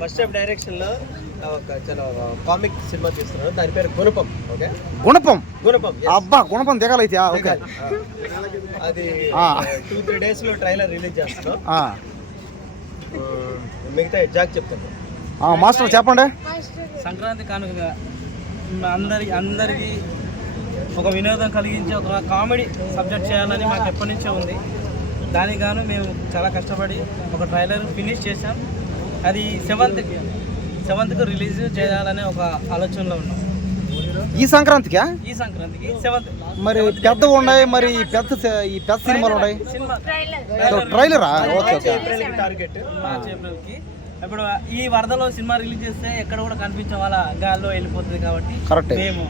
First time డైరెక్షన్లో ఒక చాలా కామిక్ సినిమా తీస్తున్నాను దాని పేరు గుణపం ఓకే? గుణపం? గుణపం. అబ్బా గుణపం దిగాలైతే ఓకే. అది. టూ త్రీ డేస్లో ట్రైలర్ రిలీజ్ చేస్తున్నాం. మిగతా ఎగ్జాక్ట్ చెప్తాను. ఆ, మాస్టర్ చెప్పండి. సంక్రాంతి కానుకగా అందరి అందరికీ ఒక వినోదం కలిగించే ఒక కామెడీ సబ్జెక్ట్ చేయాలని మాకు ఎప్పటి నుంచో ఉంది. దానికి గాను మేము చాలా కష్టపడి ఒక ట్రైలర్ ఫినిష్ చేసాం అది సెవెంత్కి సెవెంత్కి రిలీజ్ చేయాలనే ఒక ఆలోచనలో ఉన్నాం. ఈ సంక్రాంతికా? ఈ సంక్రాంతికి సెవెంత్. మరి పెద్ద ఉన్నాయి మరి ఈ పెద్ద ఈ పెద్ద సినిమాలు ఉన్నాయి? సినిమా. ట్రైలరా okay okay April target March ఏప్రిల్కి ఇప్పుడు ఈ వరదలో సినిమా రిలీజ్ చేస్తే ఎక్కడ కూడా కనిపించే వాళ్ళ గాల్లో వెళ్ళిపోతుంది కాబట్టి కరెక్టే. మేము.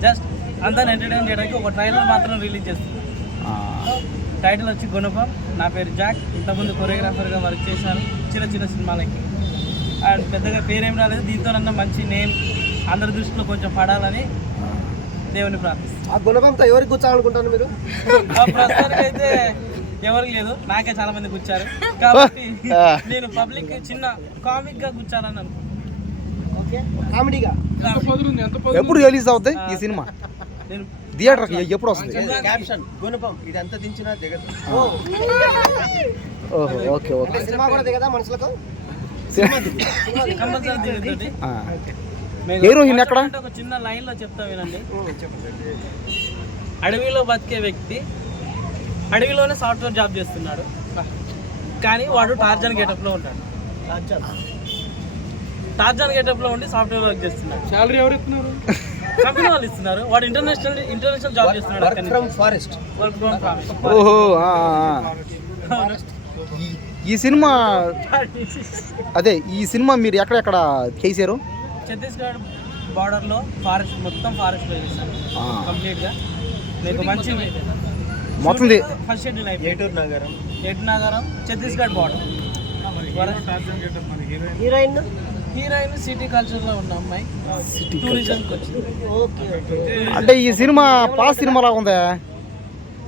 జస్ట్ అందరిని ఎంటర్టైన్ చేయడానికి ఒక ట్రైలర్ మాత్రం రిలీజ్ చేస్తున్నాం. ఆ. టైటిల్ వచ్చి గుణపం. నా పేరు జాక్. ఇంతకుముందు కొరియోగ్రాఫర్గా వర్క్ చేశాను. చిన్న చిన్న సినిమాలకి. అండ్ పెద్దగా పేరేం రాలేదు. దీంతోనన్నా మంచి నేమ్ అందరి దృష్టిలో కొంచెం పడాలని దేవుని ప్రార్థిస్తాను ఆ గుణపంతో ఎవరికి కూర్చోాలనుకుంటాను మీరు? ప్రస్తుతానికి అయితే ఎవరికి లేదు. నాకే చాలా మంది కూర్చారు కాబట్టి. నేను పబ్లిక్ చిన్న కామిక్గా కూర్చాలని అనుకుంటున్నాను. కామెడీగా? ఎప్పుడు రిలీజ్ అవుతాయి ఈ సినిమా? నేను థియేటర్కి ఎప్పుడు వస్తుంది? క్యాప్షన్ గుణపం ఇది ఎంత దించినా దిగదు ఓహో ఓకే ఓకే. సినిమా కూడా దిగదా మనుషులకు? హీరోయిన్ ఎక్కడ? అంటే ఒక చిన్న లైన్లో చెప్తా వినండి. అడవిలో బతికే వ్యక్తి అడవిలోనే సాఫ్ట్వేర్ జాబ్ చేస్తున్నాడు. కానీ వాడు టార్జన్ గెటప్లో ఉంటాడు. టార్జన్. గెటప్లో ఉండి సాఫ్ట్వేర్ వర్క్ చేస్తున్నాడు. శాలరీ ఎవరు ఇస్తున్నారు? కంపెనీ వాళ్ళు ఇస్తున్నారు. వాడు ఇంటర్నేషనల్ ఇంటర్నేషనల్ జాబ్ చేస్తున్నాడు వర్క్ అక్కడి ఫ్రమ్ ఫారెస్ట్. వర్క్ ఫ్రమ్ ఓహో ఆ. ఈ- ఈ సినిమా అదే ఈ సినిమా మీరు ఎక్కడెక్కడ చేశారు? ఛత్తీస్గఢ్ బార్డర్లో ఫారెస్ట్ మొత్తం ఫారెస్ట్లో చేశాను. ఆ. కంప్లీట్గా మీకు మంచి మొత్తం ఫస్ట్ షెడ్యూల్ అయిపోయింది. ఏటూరు నగరం. ఎడ్ నగరం Chhattisgarh border. Heroine. Heroine? City కల్చర్లో ఉన్న అమ్మాయి. టూరిజం వచ్చింది ఓకే ఓకే. అంటే ఈ సినిమా పాస్ సినిమా లాగా ఉందే?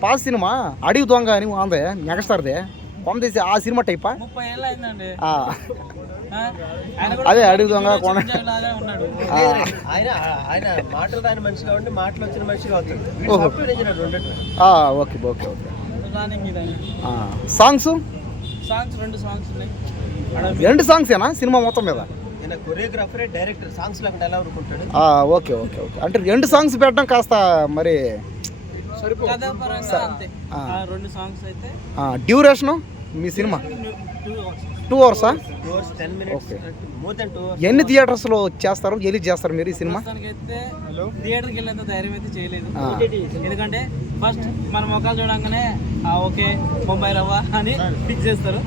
పాస్ సినిమా? అడవి దొంగ అని ఉందే? మెగాస్టార్దే కొందేసి ఆ సినిమా టైపా కూడా అదే ఉండేట్టు ఆ, okay okay okay. Songs songs రెండు సాంగ్స్ ఉన్నాయి. రెండు సాంగ్సేనా సినిమా మొత్తం మీద? కొరియోగ్రాఫరే డైరెక్టర్ సాంగ్స్ లేకుండా ఎలా ఓకే ఓకే ఓకే. అంటే రెండు సాంగ్స్ పెట్టడం కాస్త మరి డ్యూరేషను మీ cinema? Two hours okay. Then ఎన్ని థియేటర్స్లో చేస్తారు? రిలీజ్ చేస్తారు మీరు ఈ సినిమా? థియేటర్కి వెళ్ళేంత ధైర్యం అయితే చేయలేదు. ఎందుకంటే ఫస్ట్ మన మొక్కలు చూడంగానే ఆ ఓకే బొంబాయి రవ్వ అని ఫిక్స్ చేస్తారు.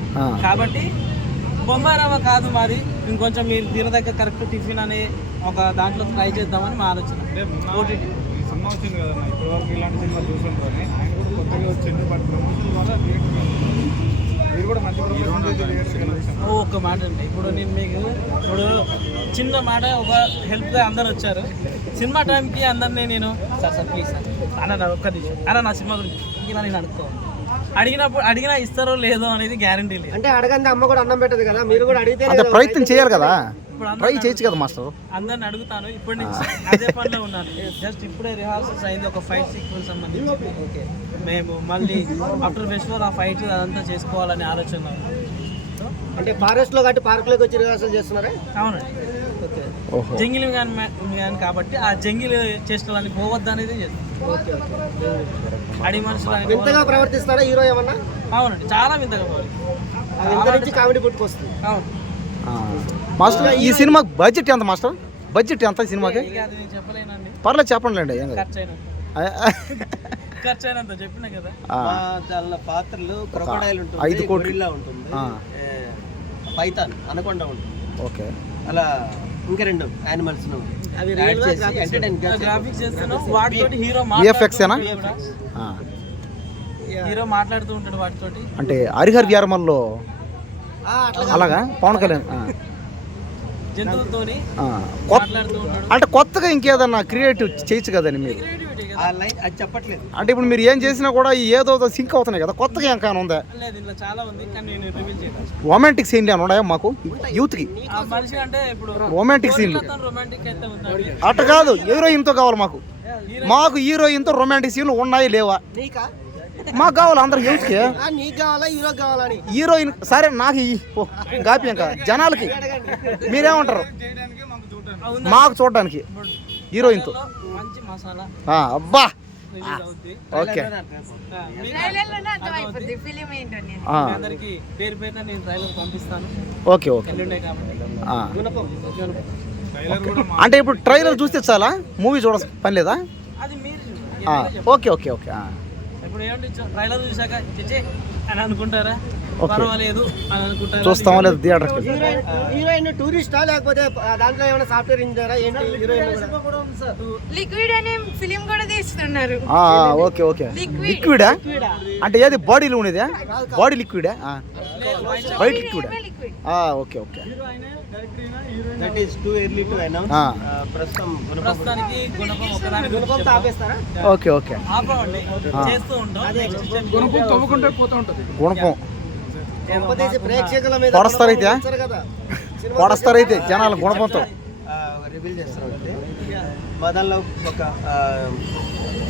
కాబట్టి బొంబాయి రవ్వ కాదు మాది. ఇంకొంచెం మీరు తినదగ్గ కరెక్ట్ టిఫిన్ అని ఒక దాంట్లో ట్రై చేద్దామని మా ఆలోచన. ఓటీటీ. సినిమా వచ్చింది కదన్న ఇప్పటి వరకు ఇలాంటి సినిమా చూసుంటారని ఆయన కూడా కొత్తగా వచ్చింది బట్ ప్రమోషన్ థియేటర్ మీరు కూడా మంచి ఒక్క మాట అండి. ఇప్పుడు నేను మీకు ఇప్పుడు చిన్న మాట ఒక హెల్ప్గా అందరు వచ్చారు. సినిమా టైంకి అందరినీ నేను సార్ సార్ ప్లీజ్ సార్. అన్న నా ఒక్క నిమిషం. అన్న నా సినిమా గురించి ఇలా నేను అడుగుతాను అడిగినప్పుడు అడిగినా ఇస్తారో లేదో అనేది గ్యారంటీ లేదు. అంటే అడగంది అమ్మ కూడా అన్నం పెట్టదు కదా మీరు కూడా అడిగితే అంటే ప్రయత్నం చేయాలి కదా. ట్రై అందరిని చేయొచ్చు కదా మాస్టర్. అందరిని అడుగుతాను. ఇప్పటి నుంచి అదే పనిలో ఉన్నాను. జస్ట్ ఇప్పుడే రిహార్సల్స్ అయింది. ఒక ఫైట్ సీక్వెన్స్ సంబంధించి ఓకే మేము మళ్ళీ ఆఫ్టర్ ఫెస్టివల్ ఆ ఫైట్ అదంతా చేసుకోవాలనే ఆలోచన అంటే ఫారెస్ట్లో కాబట్టి పార్క్లోకి వచ్చి రిహార్సల్ చేస్తున్నారా? అవునండి. ఓకే ఓహో. జంగిల్ కానీ కానీ కాబట్టి ఆ జంగిల్ చేష్టలని పోవద్దు అనేది అడి మనుషులు వింతగా ప్రవర్తిస్తాడా హీరో ఏమన్నా? అవునండి. చాలా వింతగా నుంచి కామెడీ పుట్టుకొస్తుంది అవును. మాస్టర్ ఈ సినిమా బడ్జెట్ ఎంత మాస్టర్? బడ్జెట్ ఎంత సినిమాకి? పర్లేదు చెప్పండి ఏం దానిలో పాత్రలు క్రొకడైల్ ఉంటుంది ఐదు కోట్లు. ఉంటుంది అనకొండ ఉంటుంది. ఓకే. అలా ఇంకా రెండు యానిమల్స్. హీరో మాట్లాడుతూ ఉంటాడు వాటితోటి. అంటే హరిహర్ వ్యారమల్లో అలాగా? పవన్ కళ్యాణ్ ఆ, జంతువులతోని ఆ. కొత్త మాట్లాడుతూ ఉంటాడు అంటే కొత్తగా ఇంకేదన్నా క్రియేటివ్ చేయొచ్చు కదండి మీరు? అంటే ఇప్పుడు మీరు ఏం చేసినా కూడా ఏదో సింక్ అవుతున్నాయి కదా కొత్తగా ఏం కానీ ఉందా? లేదు ఇందులో చాలా ఉంది కానీ నేను రివీల్ చేయను. రొమాంటిక్ సీన్లు ఏమైనా ఉన్నాయా మాకు? యూత్కి ఆ మనిషి అంటే ఇప్పుడు రొమాంటిక్ సీన్లు అట్ట కాదు హీరోయిన్తో కావాలి మాకు. మాకు హీరోయిన్తో రొమాంటిక్ సీన్లు ఉన్నాయి లేవా? నీకా? మాకు కావాలి అందరు? యూత్కి నీకు కావాలా హీరో కావాలని హీరోయిన్ సరే నాకు ఇయ్యి. పో గాపి ఇంకా. జనాలకి మీరేమంటారు? చేయడానికి మాకు చూడడానికి. హీరోయిన్తో. మంచి మసాలా. ఆ, అబ్బా! ఓకే. ఓకే. ఓకే అంటే ఇప్పుడు ట్రైలర్ చూస్తే చాలా? మూవీ చూడ పని లేదా. Okay okay okay. ఆ. ఇప్పుడు ఏమంటే ట్రైలర్ చూసాక చిచ్చే అని అనుకుంటారా. పర్వాలేదు అని అనుకుంటారా? చూస్తామా లేదా థియేటర్కి హీరోయిన్ హీరోయిన్ టూరిస్టా? లేకపోతే ఆ, దాంట్లో ఏమైనా సాఫ్ట్వేర్ ఇంజనీరా? ఏంటి హీరోయిన్ కూడా? లిక్విడ్ అనే ఫిలిం కూడా తీస్తున్నారు. ఆ, ఓకే ఓకే. Liquid. లిక్విడా అంటే ఏది బాడీలో ఉండేదా బాడీ లిక్విడా ఆ. White liquid liquid okay okay. That is too early to announce ఆ. ప్రస్తుతం గుణపం ప్రస్తుతానికి గుణపం ఒకదాని గురించి గుణపంతో ఆపేస్తారా ఓకే ఓకే. చేస్తూ ఉంటాం. గుణపం తవ్వుకుంటే పోతూ ఉంటుంది. గుణపం. ఉపదేశ ప్రేక్షకుల మీద పొడస్తారైతే? జనాలు గుణపంతో. రివీల్ చేస్తున్నాం మా దానిలో ఒక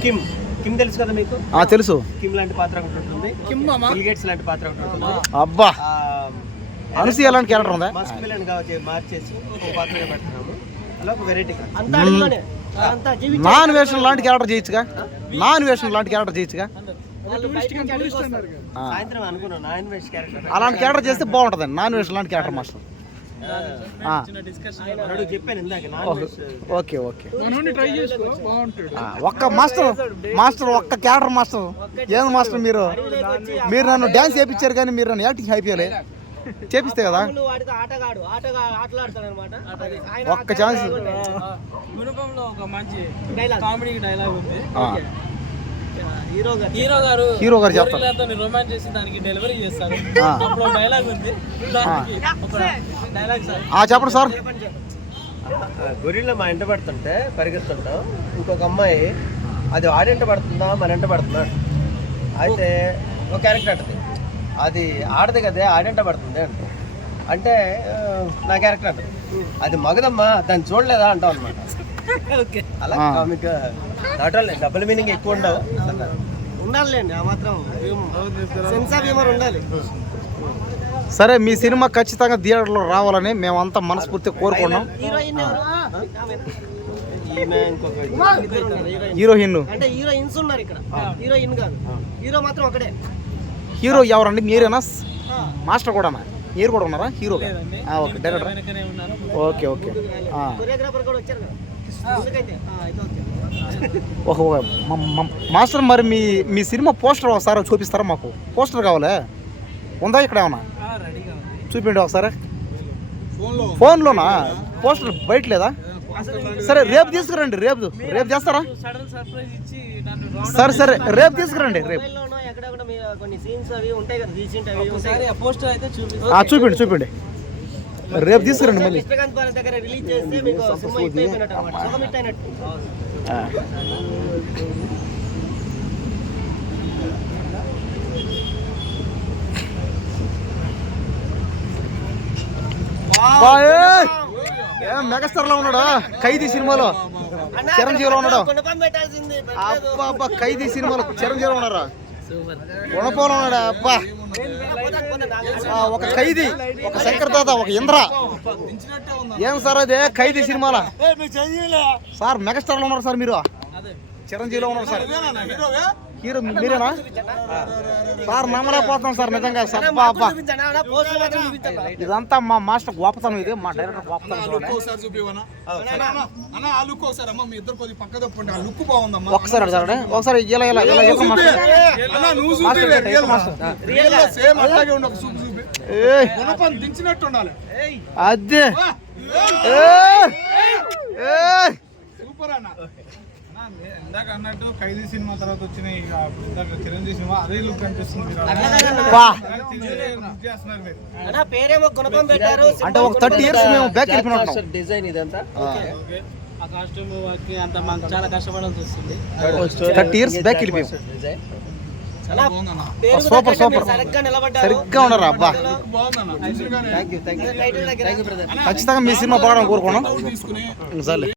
కిమ్. కిమ్ తెలుసు కదా మీకు? ఆ, తెలుసు. కిమ్ లాంటి పాత్ర ఒకటి ఉంటుంది. కిమ్ గేట్స్ లాంటి పాత్ర ఒకటి ఉంటుంది. అబ్బా. అనసూయ అలాంటి క్యారెక్టర్ ఉందా? మస్క్ మిలన్గా వచ్చి మార్చేసి ఒక పాత్రగా పెడుతున్నాము. అలా ఒక వెరైటీ అంతా అడిగిలోనే అంతా జీవితం నాన్ వేషన్ లాంటి క్యారెక్టర్ చేయొచ్చుగా? నాన్ వేషన్ లాంటి క్యారెక్టర్ చేయొచ్చుగా. సాయంత్రం అనుకున్నాను క్యారెక్టర్ అలాంటి క్యారెక్టర్ చేస్తే బాగుంటుంది నాన్ వేషన్ లాంటి క్యారెక్టర్ మాస్టర్. ఆ, చిన్న డిస్కషన్ అడుగు చెప్పాను ఇందాక నాన్ ఓకే ఓకే. ఓకే నుండి ట్రై చేసుకో బాగుంటాడు. ఆ, ఒక్క మాస్టర్ మాస్టర్ ఒక్క క్యారెక్టర్ మాస్టర్. ఏం మాస్టర్ మీరు? మీరు నన్ను డ్యాన్స్ చేయించారు కానీ మీరు నన్ను యాక్టింగ్ అయిపోయాలి చేపిస్తే కదా? నువ్వు వాడితో ఆటగాడు ఆటగా ఆటలాడతాడు అనమాట ఒక్క ఛాన్స్. ఒక మంచి డైలాగ్ కామెడీ డైలాగ్ ఉంది. ఆ, హీరో గారు హీరో గారు హీరో గారు చెప్తారు. రొమాన్స్ చేసి దానికి డెలివరీ చేస్తారు. అప్పుడు డైలాగ్ ఉంది. దానికి ఒక డైలాగ్ సార్. ఆ, చెప్పండి సార్. గొరిల్లో మా ఎంట పడుతుంటే పరిగెత్తుంటాం. ఇంకొక అమ్మాయి అది ఆడెంట పడుతుందా? మన ఎంట పడుతుందా? అయితే ఒక క్యారెక్టర్ అంటది. అది ఆడది కదే ఆడెంట పడుతుంది అంట అంటే నా క్యారెక్టర్ అంటది అది మగదమ్మా దాన్ని చూడలేదా అంటాం అనమాట అలా. కామిక్ దాంట్లో డబుల్ మీనింగ్ ఎక్కువ ఉండవు. ఉండాలండి ఆ మాత్రం సెన్స్ ఆఫ్ హ్యూమర్ ఉండాలి. సరే మీ సినిమా ఖచ్చితంగా థియేటర్లో రావాలని మేమంతా మనస్ఫూర్తిగా కోరుకున్నాం హీరోయిన్ ఈమె ఇంకొక హీరోయిన్. హీరోయిన్. అంటే హీరోయిన్స్ ఉన్నారు ఇక్కడ. హీరోయిన్ కాదు. హీరో మాత్రం ఒకడే. హీరో ఎవరండి? మీరేనా? మాస్టర్ కూడానా? మీరు కూడా ఉన్నారా? Hero okay. Director? Okay okay. ఆ, కొరియోగ్రాఫర్ కూడా వచ్చారు కదా? ఎందుకైతే? ఆ, అయితే ఓకే. ఓహో మాస్టర్ మరి మీ మీ సినిమా పోస్టర్ ఒకసారి చూపిస్తారా మాకు? పోస్టర్ కావాలా? ఉందా ఇక్కడ ఏమన్నా? రెడీగా ఉంది. చూపించండి ఒకసారి. ఫోన్లో ఫోన్లోనా? పోస్టర్ బయట లేదా? సరే రేపు తీసుకురండి రేపు. రేపు చేస్తారా? సడన్ సర్ప్రైజ్ ఇచ్చి నన్ను రౌండ్ సరే సరే. రేపు తీసుకురండి రేపు. కొన్ని సీన్స్ అవి ఉంటాయి కదా రీసెంట్ అవి ఉంటాయి. ఒకసారి ఆ పోస్టర్ అయితే చూపిండి చూపిండి. రేపు తీసుకురండి మళ్ళీ. దగ్గర రిలీజ్ చేస్తే మీకు సినిమా హిట్ అయిపోయినట్టు హిట్ అయినట్టు. మెగాస్టార్లో ఉన్నాడా? ఖైదీ సినిమాలో. చిరంజీవిలో ఉన్నాడు? అబ్బా ఖైదీ సినిమాలో చిరంజీవిలో ఉన్నారా? గుణపోలో ఉన్నాడా అబ్బా. ఒక ఖైదీ ఒక శంకర్ దాత ఒక ఇంద్ర. ఏం సార్ అదే? ఖైదీ సినిమాలా? సార్ మెగాస్టార్లో ఉన్నారు సార్ మీరు. చిరంజీవిలో ఉన్నారు సార్. హీరో మీరేనా? సార్ నమ్మలేకపోతున్నాం సార్ నిజంగా సార్. చూపించండి. ఇదంతా మా మాస్టర్ గొప్పతనం ఇది మా డైరెక్టర్ గొప్పతనం. ఒకసారి లుక్ ఒకసారి ఇలా ఇలా ఇలా దించినట్టు ఉండాలి. అదే. సూపర్ అన్న. ఇందాక అన్నట్టు ఖైదీ సినిమా తర్వాత వచ్చిన ఇక ఇందాక చిరంజీవి సినిమా అదే లుక్ అన్నా, పేరేమో గుణపం పెట్టారు అంటే ఒక థర్టీ ఇయర్స్ మేము బ్యాక్ వెళ్ళిపోయినట్టున్నాం డిజైన్ ఇదంతా? ఓకే ఆ కాస్ట్యూమ్ వర్క్ అంత మాకు చాలా కష్టపడాల్సి వస్తుంది. థర్టీ ఇయర్స్ బ్యాక్ వెళ్ళిపోయాం. చాలా సూపర్ సూపర్ సరిగ్గా ఉండరు అబ్బా ఖచ్చితంగా మీ సినిమా బాగా కోరుకున్నాం.